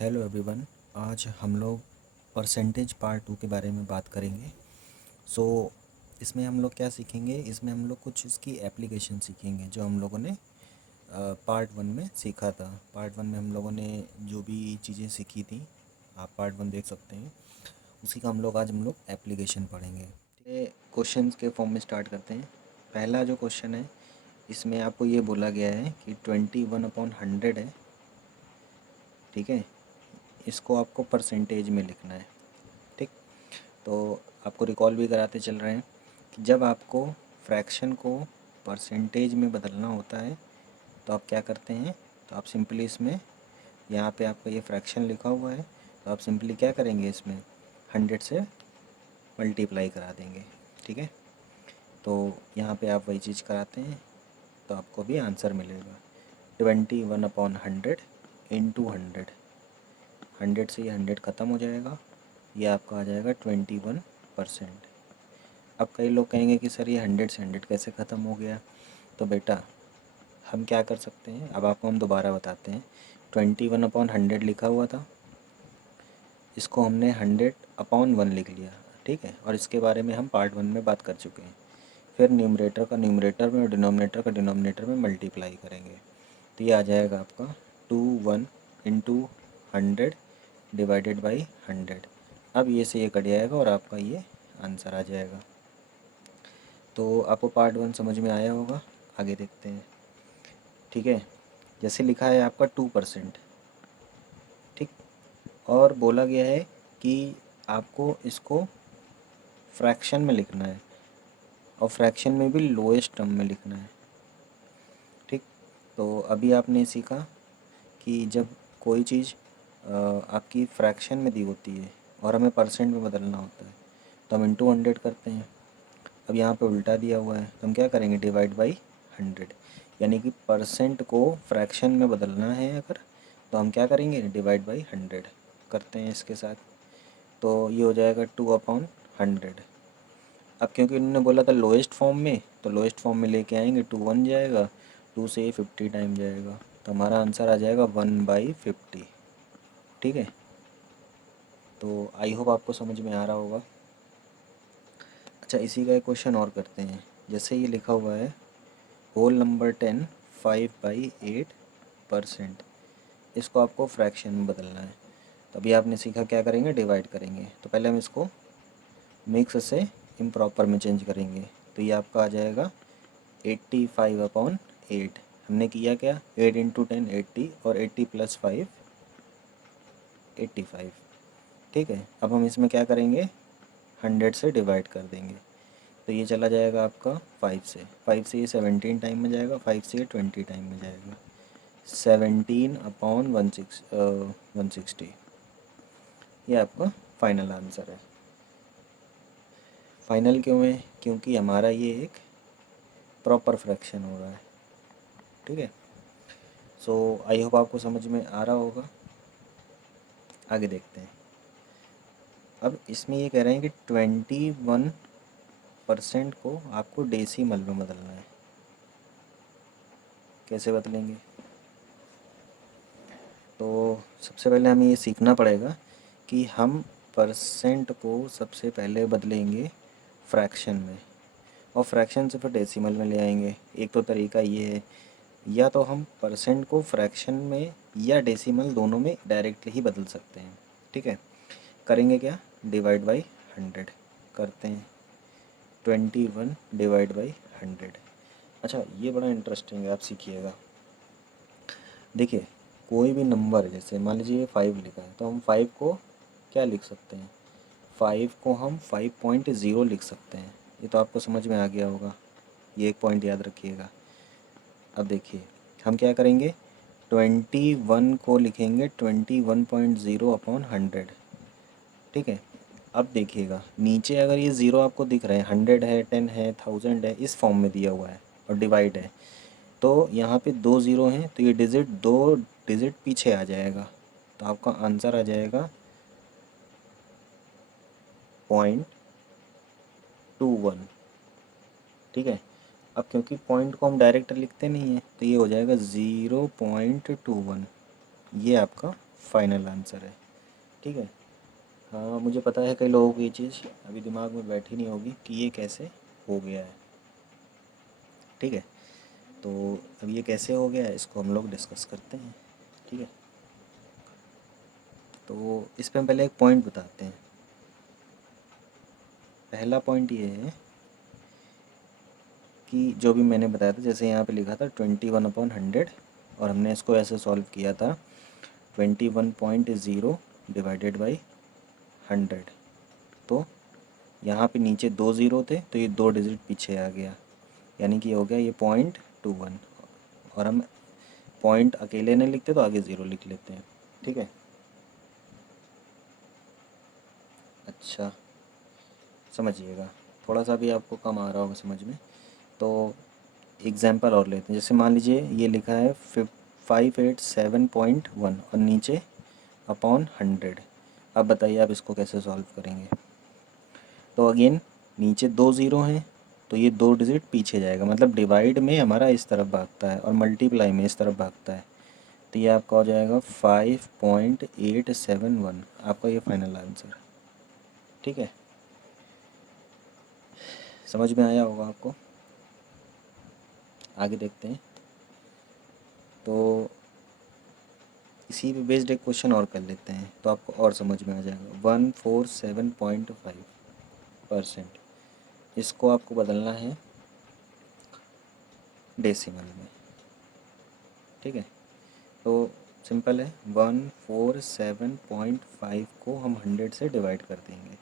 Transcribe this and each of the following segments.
Hello everyone. आज हम लोग परसेंटेज पार्ट 2 के बारे में बात करेंगे। सो इसमें हम लोग क्या सीखेंगे, इसमें हम लोग कुछ इसकी एप्लीकेशन सीखेंगे जो हम लोगों ने पार्ट 1 में सीखा था। पार्ट 1 में हम लोगों ने जो भी चीज़ें सीखी थी, आप पार्ट 1 देख सकते हैं, उसी का हम लोग एप्लीकेशन पढ़ेंगे। ये क्वेश्चंस के फॉर्म में स्टार्ट करते हैं। पहला जो क्वेश्चन है, इसमें आपको ये बोला गया है कि 21/100 है, ठीक है। इसको आपको परसेंटेज में लिखना है, ठीक। तो आपको रिकॉल भी कराते चल रहे हैं कि जब आपको फ्रैक्शन को परसेंटेज में बदलना होता है तो आप क्या करते हैं। तो आप सिंपली इसमें, यहाँ पे आपका ये फ्रैक्शन लिखा हुआ है, तो आप सिंपली क्या करेंगे, इसमें 100 से मल्टीप्लाई करा देंगे, ठीक है। तो यहाँ पे आप वही चीज़ कराते हैं तो आपको भी आंसर मिलेगा 21/100 इंटू 100। 100 से ये 100 ख़त्म हो जाएगा, ये आपका आ जाएगा 21%। अब कई लोग कहेंगे कि सर ये 100 से 100 कैसे ख़त्म हो गया। तो बेटा हम क्या कर सकते हैं, अब आपको हम दोबारा बताते हैं। 21/100 लिखा हुआ था, इसको हमने 100/1 लिख लिया, ठीक है। और इसके बारे में हम पार्ट 1 में बात कर चुके हैं। फिर न्यूमरेटर का न्यूमरेटर में और डिनोमिनेटर का डिनोमिनेटर में मल्टीप्लाई करेंगे, तो ये आ जाएगा आपका 21 इंटू 100 डिवाइडेड बाई 100। अब ये से ये कट जाएगा और आपका ये आंसर आ जाएगा। तो आपको पार्ट 1 समझ में आया होगा, आगे देखते हैं, ठीक है। जैसे लिखा है आपका 2%, ठीक। और बोला गया है कि आपको इसको फ्रैक्शन में लिखना है और फ्रैक्शन में भी लोएस्ट टर्म में लिखना है, ठीक। तो अभी आपने सीखा कि जब कोई चीज़ आपकी फ्रैक्शन में दी होती है और हमें परसेंट में बदलना होता है तो हम इंटू 100 करते हैं। अब यहाँ पे उल्टा दिया हुआ है तो हम क्या करेंगे, डिवाइड बाई 100। यानी कि परसेंट को फ्रैक्शन में बदलना है अगर, तो हम क्या करेंगे, डिवाइड बाई 100 करते हैं इसके साथ। तो ये हो जाएगा 2/100। अब क्योंकि उन्होंने बोला था लोएस्ट फॉर्म में, तो लोएस्ट फॉर्म में लेके आएंगे, 2 1 जाएगा, 2 से ये 50 टाइम जाएगा, तो हमारा आंसर आ जाएगा 1/50, ठीक है। तो आई होप आपको समझ में आ रहा होगा। अच्छा, इसी का एक क्वेश्चन और करते हैं। जैसे ये लिखा हुआ है होल नंबर 10 5/8%, इसको आपको फ्रैक्शन में बदलना है। तो अभी आपने सीखा क्या करेंगे, डिवाइड करेंगे। तो पहले हम इसको मिक्स से इम्प्रॉपर में चेंज करेंगे, तो ये आपका आ जाएगा 85/8। हमने किया क्या, 8 इंटू 10 80 और 80 प्लस 5 85, ठीक है। अब हम इसमें क्या करेंगे, 100 से डिवाइड कर देंगे, तो ये चला जाएगा आपका 5 से ये 17 टाइम में जाएगा, 5 से ये 20 टाइम में जाएगा, 17/160। ये आपका फाइनल आंसर है। फाइनल क्यों है, क्योंकि हमारा ये एक प्रॉपर फ्रैक्शन हो रहा है, ठीक है। सो आई होप आपको समझ में आ रहा होगा। आगे देखते हैं। अब इसमें ये कह रहे हैं कि 21% को आपको डेसिमल में बदलना है। कैसे बदलेंगे, तो सबसे पहले हमें ये सीखना पड़ेगा कि हम परसेंट को सबसे पहले बदलेंगे फ्रैक्शन में और फ्रैक्शन से फिर डेसिमल में ले आएंगे। एक तो तरीका ये है, या तो हम परसेंट को फ्रैक्शन में या डेसिमल दोनों में डायरेक्टली ही बदल सकते हैं, ठीक है। करेंगे क्या, डिवाइड बाई 100 करते हैं, 21 डिवाइड बाई 100। अच्छा, ये बड़ा इंटरेस्टिंग है, आप सीखिएगा। देखिए, कोई भी नंबर, जैसे मान लीजिए 5 लिखा है, तो हम 5 को क्या लिख सकते हैं, 5 को हम 5.0 लिख सकते हैं। ये तो आपको समझ में आ गया होगा, ये एक पॉइंट याद रखिएगा। अब देखिए हम क्या करेंगे, 21 को लिखेंगे 21.0/100, ठीक है। अब देखिएगा नीचे अगर ये ज़ीरो आपको दिख रहे हैं, 100 है, 10 है, 1000 है, इस फॉर्म में दिया हुआ है और डिवाइड है, तो यहाँ पे 2 ज़ीरो हैं, तो ये डिजिट 2 डिजिट पीछे आ जाएगा, तो आपका आंसर आ जाएगा 0.21, ठीक है। अब क्योंकि पॉइंट को हम डायरेक्ट लिखते नहीं हैं, तो ये हो जाएगा 0.21, ये आपका फाइनल आंसर है। ठीक है। हाँ, मुझे पता है कई लोगों को ये चीज़ अभी दिमाग में बैठी नहीं होगी कि ये कैसे हो गया है। ठीक है, तो अब ये कैसे हो गया है इसको हम लोग डिस्कस करते हैं। ठीक है, तो इस पे हम पहले एक पॉइंट बताते हैं। पहला पॉइंट ये है कि जो भी मैंने बताया था, जैसे यहाँ पे लिखा था 21/100 और हमने इसको ऐसे सॉल्व किया था 21.0 डिवाइडेड बाई 100। तो यहाँ पे नीचे 2 ज़ीरो थे तो ये 2 डिजिट पीछे आ गया, यानी कि हो गया ये 0.21। और हम पॉइंट अकेले नहीं लिखते तो आगे ज़ीरो लिख लेते हैं। ठीक है, अच्छा समझिएगा, थोड़ा सा भी आपको कम आ रहा होगा समझ में। तो एग्जाम्पल और लेते हैं, जैसे मान लीजिए ये लिखा है 587.1 और नीचे अपॉन 100। अब बताइए आप इसको कैसे सॉल्व करेंगे। तो अगेन नीचे 2 ज़ीरो हैं तो ये 2 डिजिट पीछे जाएगा, मतलब डिवाइड में हमारा इस तरफ भागता है और मल्टीप्लाई में इस तरफ भागता है। तो ये आपका हो जाएगा 5.871, आपका ये फाइनल आंसर। ठीक है, समझ में आया होगा आपको। आगे देखते हैं। तो इसी पे बेस्ड एक क्वेश्चन और कर लेते हैं तो आपको और समझ में आ जाएगा। 147.5%, इसको आपको बदलना है डेसिमल में। ठीक है, तो सिंपल है, 147.5 को हम 100 से डिवाइड कर देंगे।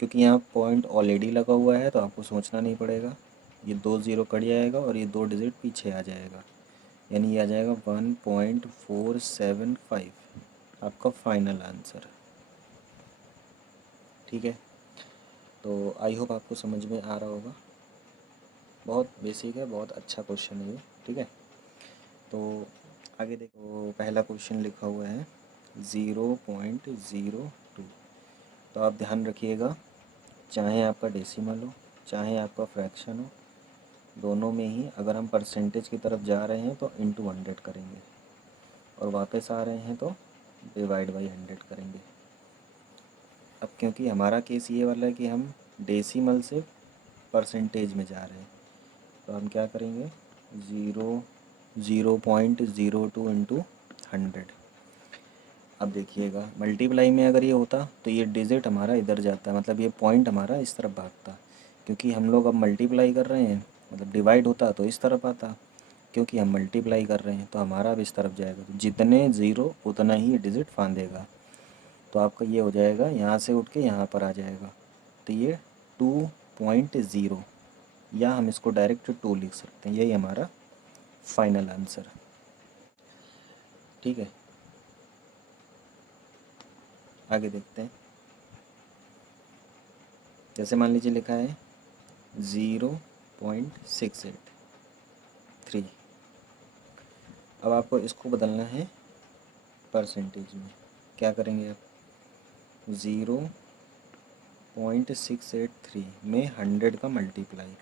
क्योंकि यहाँ पॉइंट ऑलरेडी लगा हुआ है तो आपको सोचना नहीं पड़ेगा, ये 2 ज़ीरो कट जाएगा और ये 2 डिजिट पीछे आ जाएगा, यानी ये आ जाएगा 1.475, आपका फाइनल आंसर। ठीक है, तो आई होप आपको समझ में आ रहा होगा। बहुत बेसिक है, बहुत अच्छा क्वेश्चन है ये। ठीक है, तो आगे देखो, पहला क्वेश्चन लिखा हुआ है 0.02। तो आप ध्यान रखिएगा, चाहे आपका डेसिमल हो चाहे आपका फ्रैक्शन हो, दोनों में ही अगर हम परसेंटेज की तरफ जा रहे हैं तो इंटू 100 करेंगे और वापस आ रहे हैं तो डिवाइड बाई 100 करेंगे। अब क्योंकि हमारा केस ये वाला है कि हम डेसिमल से परसेंटेज में जा रहे हैं, तो हम क्या करेंगे, 0.02 इंटू 100। अब देखिएगा, मल्टीप्लाई में अगर ये होता तो ये डिजिट हमारा इधर जाता, मतलब ये पॉइंट हमारा इस तरफ भागता। क्योंकि हम लोग अब मल्टीप्लाई कर रहे हैं, मतलब डिवाइड होता तो इस तरफ आता, क्योंकि हम मल्टीप्लाई कर रहे हैं तो हमारा अब इस तरफ जाएगा, तो जितने ज़ीरो उतना ही डिजिट फांदेगा। तो आपका ये हो जाएगा, यहाँ से उठ के यहाँ पर आ जाएगा, तो ये 2.0, या हम इसको डायरेक्ट 2 लिख सकते हैं। यही हमारा फाइनल आंसर। ठीक है, आगे देखते हैं। जैसे मान लीजिए लिखा है 0.683। अब आपको इसको बदलना है परसेंटेज में। क्या करेंगे आप, 0.683 में 100 का मल्टीप्लाई।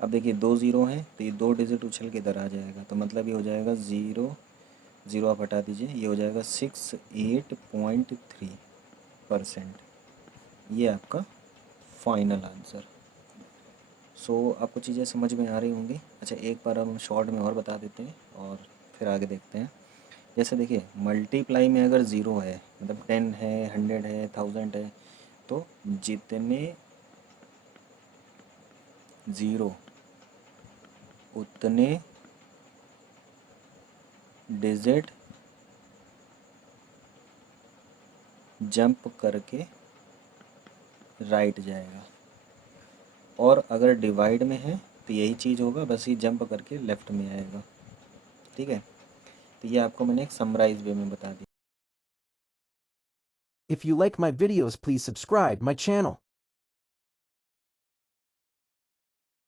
अब देखिए 2 ज़ीरो हैं तो ये 2 डिजिट उछल के इधर आ जाएगा, तो मतलब ये हो जाएगा 0 आप हटा दीजिए, ये हो जाएगा 68.3%। ये आपका फाइनल आंसर। सो आपको चीज़ें समझ में आ रही होंगी। अच्छा, एक बार हम शॉर्ट में और बता देते हैं और फिर आगे देखते हैं। जैसे देखिए, मल्टीप्लाई में अगर ज़ीरो है, मतलब 10 है, 100 है, 1000 है, तो जितने ज़ीरो उतने डिजिट जंप करके राइट जाएगा, और अगर डिवाइड में है तो यही चीज़ होगा, बस ये जंप करके लेफ़्ट में आएगा। ठीक है, तो ये आपको मैंने एक समराइज वे में बता दिया। If you like my videos, please subscribe my channel.